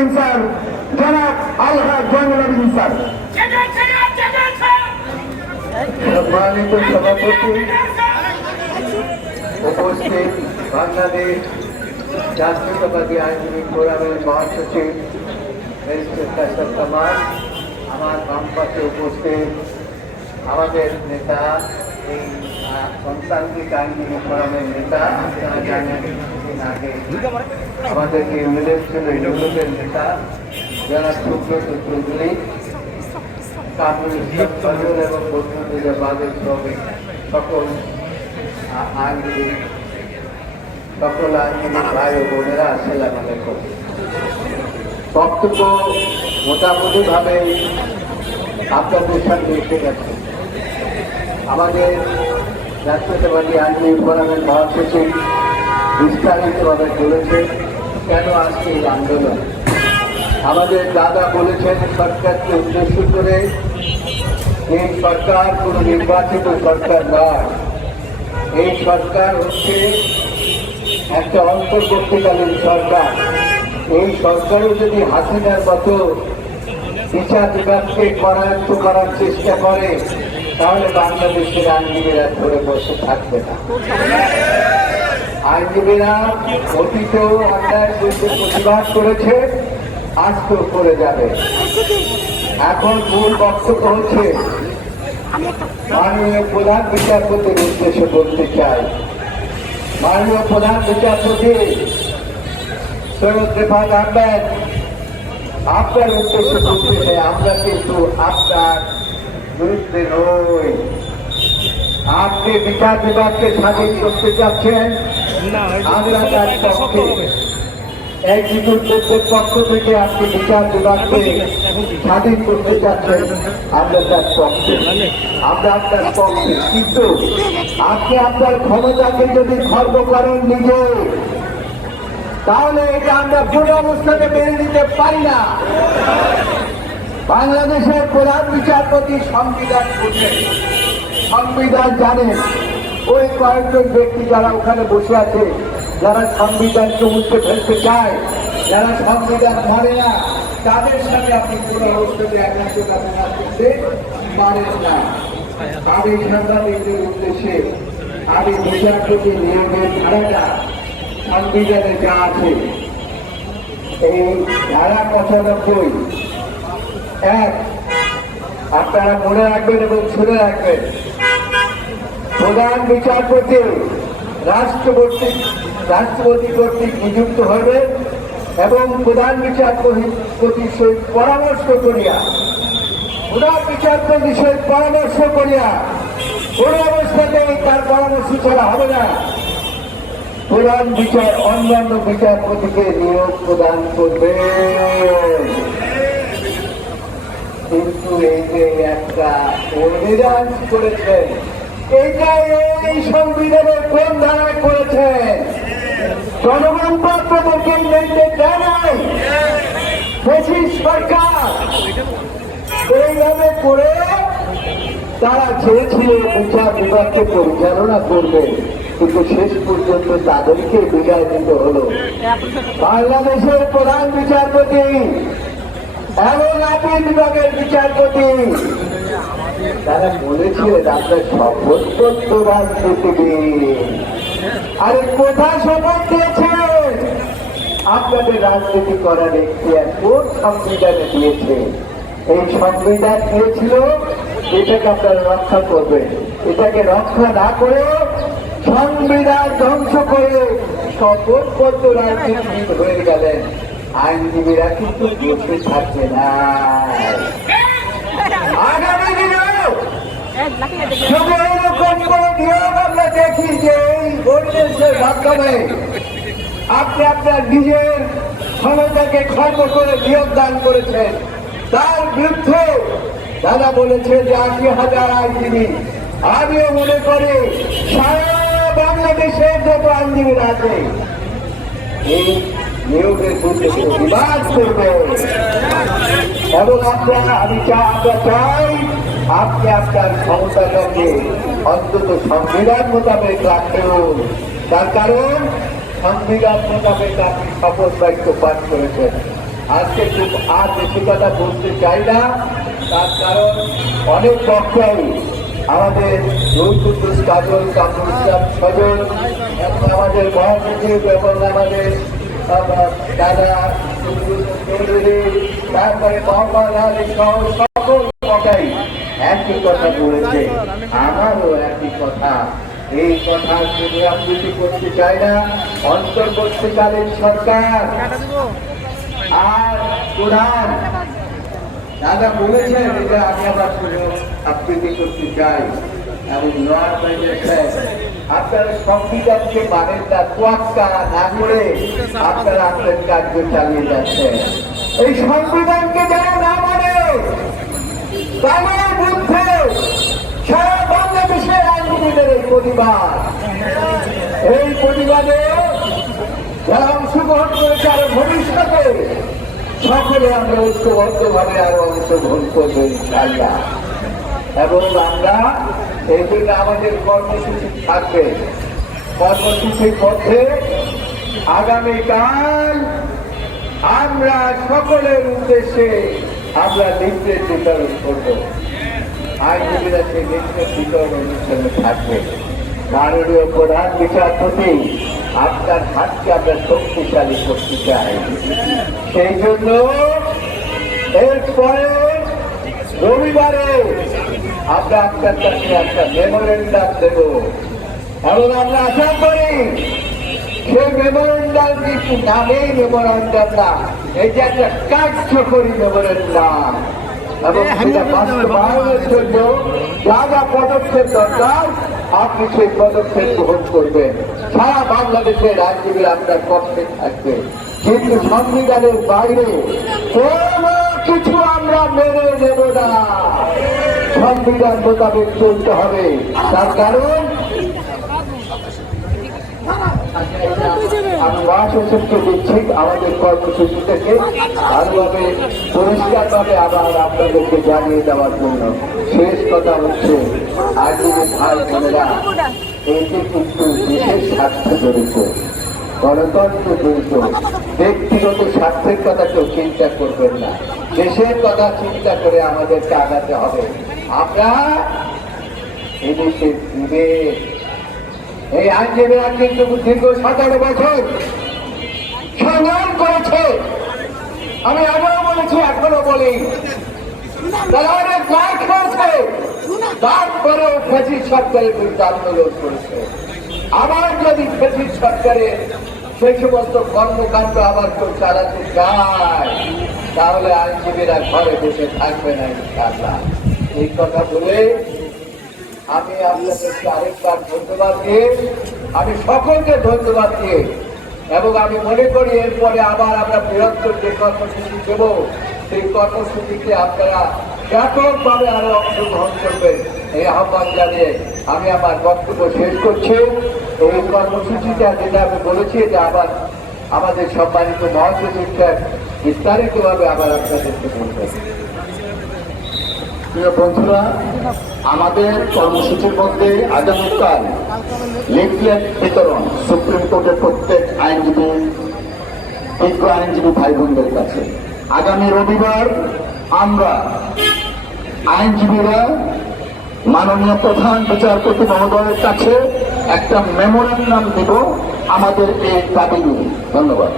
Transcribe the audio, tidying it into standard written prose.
আমিন sir, জনাব আলহাজ Zainul Abedin sir. সম্মানিত সভাপতি, উপস্থিত বাংলাদেশ জাতীয়তাবাদী আইনজীবী ফোরামের মহাসচিব ব্যারিস্টার কাসেম কামাল, আমার বাম পাশে উপস্থিত আমাদের নেতা, এই সন্তানকে আইনজীবী ফোরামের নেতা, আপনারা জানেন কিছুদিন আগে আমাদেরকে ইউনিটের ছিল ইউনিটের নেতা যারা সুব্রত চৌধুরী, কামরুল ইসলাম সজল এবং বন্ধুদের বাদের শ্রমিক সকল আইনজীবী ভাই ও বোনেরা, আসসালামু আলাইকুম। বক্তব্য মোটামুটি ভাবে আপনাদের সামনে এসে গেছে। আমাদের জাতীয়তাবাদী আইনজীবী ফোরামের মহাসচিব বিস্তারিতভাবে বলেছে কেন আজকে এই আন্দোলন। আমাদের দাদা বলেছেন সরকারকে উদ্দেশ্য করে, এই সরকার কোন নির্বাচিত সরকার নয়, এই সরকার হচ্ছে একটা অন্তর্বর্তীকালীন সরকার। এই সরকারও যদি হাসিনার মতো বিচার বিভাগকে করায়ত্ত করার চেষ্টা করে, তাহলে বাংলাদেশের আইনজীবীরা ধরে বসে থাকবে না। আইনজীবীরা অতীত অন্যায়ের বিরুদ্ধে প্রতিবাদ করেছে, আজকেও করে যাবে। এখন মূল বক্তব্য হচ্ছে মাননীয় প্রধান বিচারপতির উদ্দেশ্যে বলতে চাই। মাননীয় প্রধান বিচারপতি সৈয়দ রেফাত আহমেদ, আপনার উদ্দেশ্যে বলতে চাই, আমরা কিন্তু আপনার বিরুদ্ধে নই। আপনি বিচার বিভাগকে স্বাধীন করতে চাচ্ছেন, আমরা তার পক্ষে। এক্সিকিউটিভের পক্ষ থেকে আপনি বিচার বিভাগকে স্বাধীন করতে চাচ্ছেন, আমরা তার পক্ষে, আমরা আপনার পক্ষে। কিন্তু আপনি আপনার ক্ষমতাকে যদি খর্ব করেন নিজে, তাহলে এটা আমরা কোনো অবস্থাতে মেনে নিতে পারি না। বাংলাদেশের প্রধান বিচারপতি সংবিধান বোঝেন, সংবিধান জানেন। ওই কয়েকজন ব্যক্তি যারা ওখানে বসে আছে, যারা সংবিধানকে উঠতে ফেলতে চায়, যারা সংবিধান মানে না, তাদের সাথে আপনি পুরো অবস্থাতে একাত্মতা প্রকাশ করতে পারেন না। আমি সাংবাদিকদের উদ্দেশ্যে আমি বিচারপতি নিয়োগের ধারাটা সংবিধানে যা আছে, এই ধারা 95(1) আপনারা মনে রাখবেন এবং শুনে রাখবেন। প্রধান বিচারপতি রাষ্ট্রপতি কর্তৃক নিযুক্ত হবে এবং প্রধান বিচারপতির সহিত পরামর্শ করিয়া কোন অবস্থাতেই তার পরামর্শ ছাড়া হবে না। প্রধান বিচার অন্যান্য বিচারপতিকে নিয়োগ প্রদান করবে। কিন্তু এই যে একটা অভিযান করেছেন, এইটা এই সংবিধানের কোন ধারায় করেছেন? জনগণ আপনাদেরকে মেনটেন দেয় নাই। সরকার এইভাবে করে তারা চেয়েছিল বিচার বিভাগকে পরিচালনা করবে, কিন্তু শেষ পর্যন্ত তাদেরকে বিদায় দিতে হলো। বাংলাদেশের প্রধান বিচারপতি এবং আপিল বিভাগের বিচারপতি তারা বলেছিলেন আমরা শপথ করতে রাজনীতিবিদ। আরে কোথায় শপথ দিয়েছেন? আপনাদের রাজনীতি করার এখতিয়ার কোন সংবিধানে দিয়েছে? এই সংবিধান দিয়েছিল এটাকে আপনারা রক্ষা করবেন। এটাকে রক্ষা না করে সংবিধান ধ্বংস করে শপথবদ্ধ রাজনীতিবিদ হয়ে গেলেন। আইনজীবীরা কিন্তু বসে থাকবে না। আগামী দিনেও শুধু এরকম কোন নিয়োগ আমরা দেখি যে এই অর্ডিন্যান্সের মাধ্যমে আপনি আপনার নিজের ক্ষমতাকে খর্ব করে নিয়োগ দান করেছেন, তার বিরুদ্ধে দাদা বলেছে যে 80,000 আইনজীবী। আমিও মনে করি সারা বাংলাদেশের যত আইনজীবীরা আছে এই নিয়োগের বিরুদ্ধে প্রতিবাদ করবে এবং আমরা চাই আপনি আপনার ক্ষমতাটাকে অন্তত সংবিধান মোতাবেক রাখুন। তার কারণ সংবিধান মোতাবেক আপনি শপথ বাক্য পাঠ করেছেন। আজকে খুব আর বেশি কথা বলতে চাই না, তার কারণ অনেক বক্তাই আমাদের রুহুল কাজল কামরুল ইসলাম সজল এবং আমাদের মহাসচিব এবং আমাদের দাদা চৌধুরী, তারপরে মোহাম্মদ আলী সহ সকল কথাই একই কথা বলেছে, আমারও একই কথা। এই কথা পুনরাবৃত্তি করতে চাই না। অন্তর্বর্তীকালীন সরকার আর প্রধান দাদা বলেছেন যে আমি আবার আবৃত্তি করতে চাই এবং আপনারা সংবিধানকে মানেন না, তোয়াক্কা না করে আপনারা আপনার কার্য চালিয়ে যাচ্ছেন। এই সংবিধানকে যারা না মানে তাদের বিরুদ্ধে সারা বাংলাদেশের আইনজীবীদের এই প্রতিবাদে যারা অংশগ্রহণ করেছে আরো ভবিষ্যতে সকলে আমরা ঐক্যবদ্ধভাবে আরো অংশগ্রহণ করবো ইনশাআল্লাহ। এবং আমরা এই জন্য আমাদের কর্মসূচি থাকবে। কর্মসূচির মধ্যে আগামীকাল আমরা সকলের উদ্দেশ্যে আমরা নির্দেশ বিতরণ করব। আইনজীবীরা সেই নির্দেশ বিতরণ অনুষ্ঠানে থাকবে। মাননীয় প্রধান বিচারপতি, আপনার হাতকে আমরা শক্তিশালী করতে চাই। সেই জন্য এরপরে রবিবারে আমরা আপনার কাছে একটা মেমোরেন্ডাম দেব এবং আমরা আশা করি সেই মেমোরেন্ডাম কিন্তু নামেই মেমোরেন্ডাম না, এই যে একটা কার্যকরী মেমোরেন্ডাম এবং সেটা বাস্তবায়নের জন্য যা যা পদক্ষেপ দরকার আপনি সেই পদক্ষেপ গ্রহণ করবেন। সারা বাংলাদেশের আইনজীবী আপনার পক্ষে থাকবে, কিন্তু সংবিধানের বাইরে কোনো কিছু আমরা মেনে নেব না। সংবিধান মোতাবেক চলতে হবে। তার কারণ আমি মহাসচিবকে দিচ্ছি আমাদের কর্মসূচি থেকে ভালোভাবে পরিষ্কারভাবে আবার আপনাদেরকে জানিয়ে দেওয়ার জন্য। শেষ কথা হচ্ছে, আইনজীবী ভাই বোনেরা, এটি কিন্তু বিশেষ স্বার্থ জড়িত, গণতন্ত্র জড়িত। ব্যক্তিগত স্বার্থের কথা কেউ চিন্তা করবেন না, দেশের কথা চিন্তা করে আমাদেরকে আগাতে হবে। আমরা এদেশের বিবেক, এই আইনজীবীরা কিন্তু দীর্ঘ 17 বছর সংগ্রাম করেছে। আমি আগেও বলেছি, এখনো বলি, তারা অনেক মার খেয়েছে, তারপরেও ফ্যাসিস্ট সরকারের বিরুদ্ধে আন্দোলন করেছে। আবার যদি ফ্যাসিস্ট সরকারের সেই সমস্ত কর্মকাণ্ড আবার কেউ চালাতে চায়, তাহলে আইনজীবীরা ঘরে বসে থাকবে না ইনশাআল্লাহ। এই কথা বলে আমি আপনাদেরকে আরেকবার ধন্যবাদ দিয়ে, আমি সকলকে ধন্যবাদ দিয়ে, এবং আমি মনে করি এরপরে আবার আমরা বৃহত্তর যে কর্মসূচি দেব, সেই কর্মসূচিতে আপনারা ব্যাপকভাবে আরো অংশগ্রহণ করবেন এই আহ্বান জানিয়ে আমি আমার বক্তব্য শেষ করছি। এই কর্মসূচিটা যেটা আমি বলেছি যে আবার আমাদের সম্মানিত মহাসচিবটা বিস্তারিতভাবে আবার আপনাদেরকে বলবেন। প্রিয় বন্ধুরা, আমাদের কর্মসূচির মধ্যে আগামীকাল লিফলেট বিতরণ সুপ্রিম কোর্টের প্রত্যেক আইনজীবী, বিজ্ঞ আইনজীবী ভাই বোনদের কাছে। আগামী রবিবার আমরা আইনজীবীরা মাননীয় প্রধান বিচারপতি মহোদয়ের কাছে একটা মেমোরেন্ডাম দেব আমাদের এই দাবি নিয়ে। ধন্যবাদ।